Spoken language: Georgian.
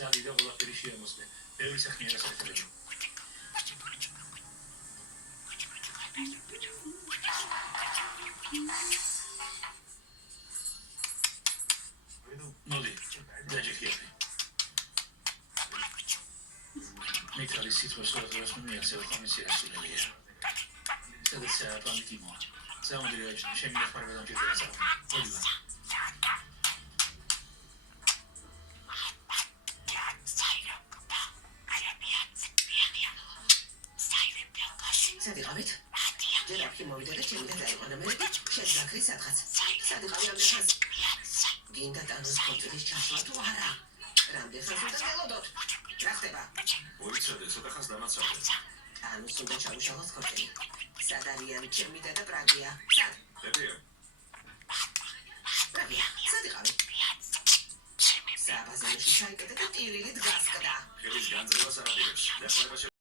ზალი და ყველაფერი შეამოსლე. ბევრი საქმეა გასაკეთებელი. მოდი, დაჯექიები. მიქალის სიტყვას ვარდას მიაცევ კომისია სულელია. სადაც პანიკიმო. ზამოდრია შემიძლია ფარბადან შეძეცა. მოდი. სადიყავით? ჯერ აქ მოვიდა და ჩემი დაიყვანა მე შეძაქრი სადღაც. სადიყავი ამდენხანს? გინდა ტანოს ხოჭრის ჩასვლა თუ არა? რამდენხანს უნდა გელოდოთ? რა ხდება? მოიცადე, ცოტა ხანს დამაცავე. ტანოს უნდა ჩაუშალოს ხოჭრი. სად არიან ჩემი და პრაგია? სად? ბებია. პრაგია, სადიყავი? საბაზარში ჩაიკეტე და ტირილით გასკდა. ხელის განძრევას არ აპირებს. დახმარება